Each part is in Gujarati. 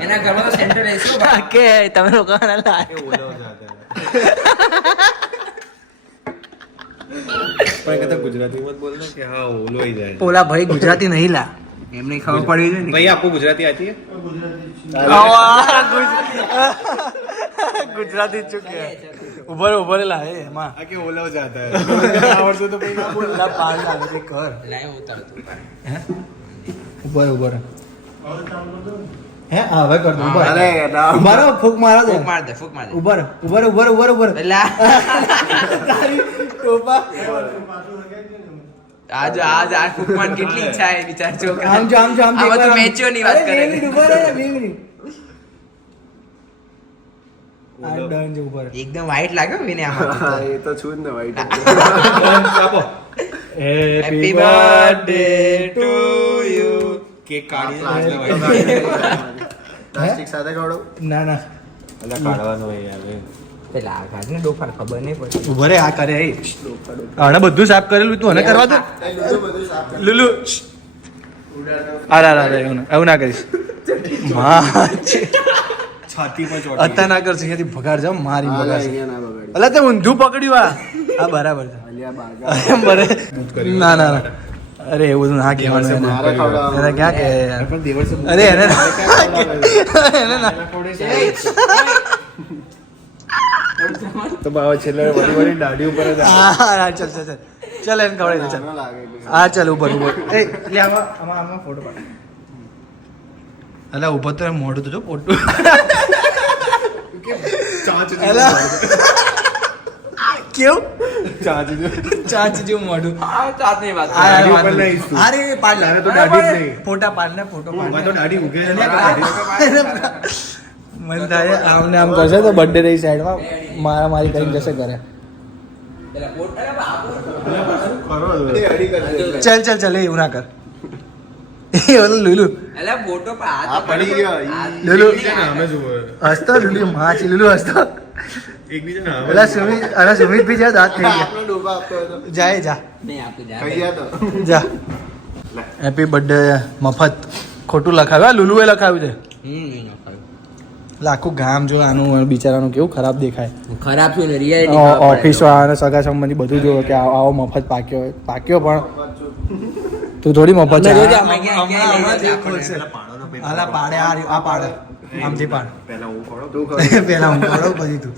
એના ઘરમાં તો સેન્ટ્રલ એસી કે તમે લોકો ના પણ કહેતા ગુજરાતીમાં જ બોલ કે હા ઓલો આઈ જાય. ઓલા ભાઈ ગુજરાતી નહીં લા. એમને ખબર પડી છે ને ભાઈ આપકો ગુજરાતી આતી હે ગુજરાતી ચૂકે ઉભર ઉભર લા હે એમાં. આ કે ઓલો જાતા હે. આવડતો તો ભાઈ ના બોલ. લા પાડ લાગે છે કર. લાય ઉતારતો. ઉભર ઉભર. હે હા? હવે કર દો ઉભર અરે. ઊભા રહો ફૂક મારો દે ફૂક માર દે ફૂક માર દે. ઉભર ઉભર ઉભર ઉભર ઉભર તારી ટોપા આજ આજ આ ફૂકમાં કેટલી ઈચ્છા છે બિચાર છોકરા આમ જો આમ જો આમ તો આમ. ની વાત કરે. ઊભા રહો બે મિનિટ એકદમ વ્હાઈટ લાગ્યો વિને આમાં. એ તો છું જ ને વ્હાઈટ આપો. Happy birthday to you cake કાઢી પ્લાસ્ટિક સાથે કાઢો ના ના એટલે કાઢવાનો હોય યાર પેલા આ ઘાટને ડોફાર ખબર નહીં પડી ઊભો રે આ કરે આને બધું સાફ કરેલું તું અને કરવા દે લુલુ અરે અરે એવું ના એવું ના કરીશ છાતી પર ચોટી ના કરશે અહીંયાથી ભગાડ જાવ મારી ભગાડ. અલા તે ઊંધું પકડ્યું આ આ બરાબર છે ના ના ના અરે એવું બધું ના કહેવાનું એને. એને ક્યાં કહે યાર અરે એને એને ના તો બાવા છેલ્લે વળી વળી દાઢી ઉપર જ. હા હા, ચાલ ચાલ ચાલ. ચાલ એને ખવડાવી દે ચાલ. હા ચાલ ઉપર ઉપર એ લે આમાં આમાં આમાં ફોટો પાડ. અલા ઊભો તો મોઢું તો જો ફોટો. ચાંચ. કેવું ચાંચ જેવું. ચાંચ જેવું મોઢું આ ચાત વાત દાઢી ઉપર નહીં. નહીં અરે પાડ લે તો દાઢી જ નહીં. ફોટા પાડ ને ફોટો પાડ તો દાઢી ઉગે છે. એને દાઢી. મન થાય આમ આમ કરશે તો બર્થડે રહી સાઈડમાં મારા મારી કરીને જશે ઘરે ચલ. ચાલ ચાલ ચાલ એવું ના કર એ ઓલું લુલુ. હસતો લુલુ માં લુલુ હસતો એકબીજાને પેલા સુમિત સુમિત ભી જા દાંત થઈ ગયા. આપણો ડોબા આપતો હતો. જાય જા. નહીં આપી જા. તો. જા. હેપી બર્થડે મફત. ખોટું લખાવ્યું. લુલુએ લખાવ્યું છે. આખું ગામ જો આનું બિચારાનું કેવું ખરાબ દેખાય. ખરાબ છે રિયાલિટી ઓફિસ વાળાને સગા સંબંધી બધું જોવે કે આવો મફત પાક્યો પાક્યો પણ તું થોડી મફત છે. જ પાડે આ પાડે. આમથી પાડ પહેલા હું ખોડો, તું ખોડો. પેલા હું ખવડાવું પછી તું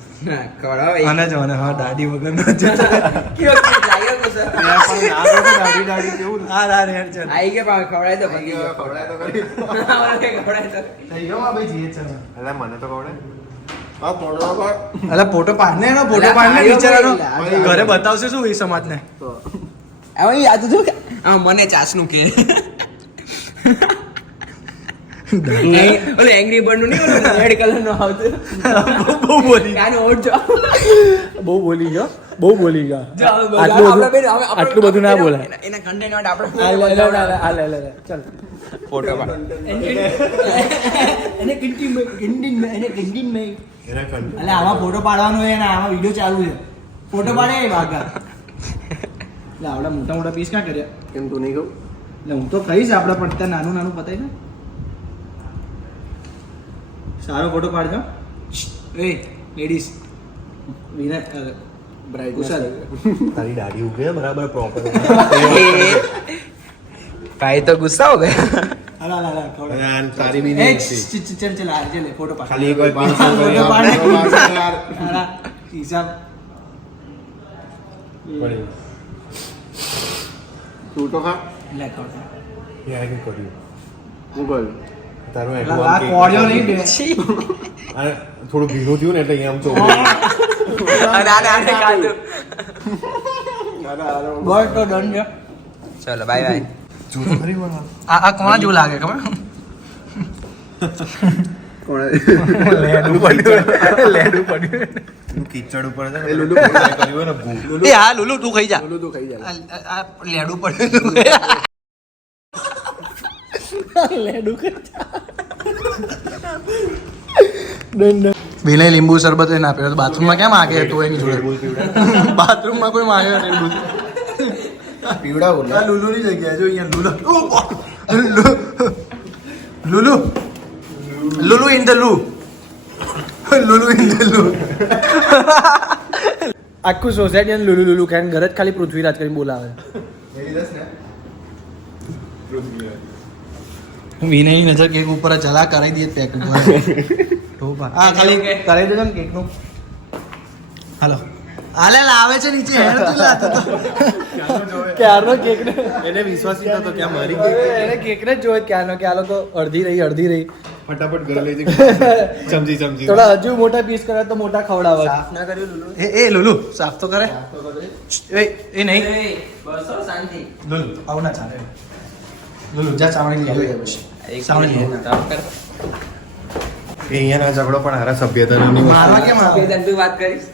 ખવડાવો એક. આને જો અને હા દાઢી વગર નો લાગ્યો સર. ના દાઢી દાઢી કેવું ને. આ રેડ છે આઈ. ખવડાય તો. થઈ ગયો ભાઈ જીએ છે અલા, મને તો ખવડાય. અલા ફોટો પાડને એનો ફોટો પાડને બિચારાનો ઘરે બતાવશે શું એ સમાજને તો. હવે યાદ જો કે આ મને ચાસનું કે ઓલું એંગ્રી બર્ડનું નહીં ઓલું રેડ કલરનું આવતું. બહુ- બહુ બોલી. આનો ઓટ બહુ બોલી ગયો બહુ બોલી ગયો જો હવે બધું આટલું બધું બેન, હવે આપણે- આટલું બધું ના એના- એના- એના માટે આપણે લે, લે, લે, લે, લે, લે, લે. ચાલ. ફોટો પાડ. એને કિંટીન કિંટીન એને કિંટીન મેં એટલે આમાં ફોટો પાડવાનો છે ને આમાં વિડિયો ચાલુ છે. ફોટો પાડે એ વાગા એટલે આવડા મોટા મોટા પીસ ક્યાં કર્યા. કેમ તું નહીં કહું? એટલે હું તો કહીશ આપણે પણ ત્યાં નાનું નાનું પતાય ને સારો ફોટો પાડજો એ લેડીઝ વિનય અ, કુશાલ. તારી દાઢી ઉગે બરાબર પ્રોપર ભાઈ તો ગુસ્સા હો ગયા હાલા, હાલા, હાલા, ખવડાવ. તારી બી એ, નહીં ચ, ચ, ચ, ચાલ ચાલ આ ચાલ, ફોટો પાડ ખાલી એક વાર પાંચસો ફોટો કરી પાડ. આપો, પાંચસો યાર. હાલા, હિસાબ પડી. તું તો ખા લે, ખવડાવ. યાર શું કર્યું હું કર્યું તારું એટલું આ કોળિયો નહીં બે. અને થોડું ભીનું થયું ને એટલે એમ તો અરે અરે અરે ખાધું બસ તો ડન છે. ચલો બાય બાય જો ફરી ખરી આ આ કોણ જેવું લાગે ખબર? લેડું પડ્યું. લેડું પડ્યું. કીચડ ઉપર કર્યું ને એ હા લુલુ તું ખાઈ જા. લુલુ તું ખાઈ જા. આ આ લેડું પડ્યું તું ખાઈ જા. લેડું ખાઈ જા. Done, done. વિનય લીંબુ શરબત એને આપ્યો. તો બાથરૂમમાં કેમ આગે તું એની જોડે? બાથરૂમમાં કોઈ માગે લીંબુ. પીવડાવો આ લુલુની જગ્યાએ જો અહીંયા Lulu. Lulu. Lulu. In the લુ Lulu in the લુ આખું સોસાયટી લુલુ લુલુ ખાઈને ઘરે જ ખાલી પૃથ્વીરાજ કરીને બોલાવે. વિનયની નજર કેક ઉપર ચલા કરાવી દઈએ પેક ઉપર. હા ખાલી કરાવી દેજો ને કેકનું હાલો. હાલે લાવે છે નીચે હેડ તું લાતો તો ક્યારનો કેક ને? એને વિશ્વાસ ન હતો કે આ મારી એને કેક ને જ જોયે ક્યારનો કે આ લોકો અડધી રહી અડધી રહી. ફટાફટ ઘરે લઈ જઈ ચમચી ચમચી. થોડા હજુ મોટા પીસ કરે તો મોટા ખવડાવે. સાફ ના કર્યું લુલુ? એ એ લુલુ સાફ તો કરે. એ એ નહીં. બસો શાંતિ. લુલુ આવું ના ચાલે. લુલુ જા ચાવણી લઈ લે. પછી. અહીંયાનો ઝઘડો પણ હારા સભ્યતાનો નહીં મારવા કેમ? વાત કરીશ?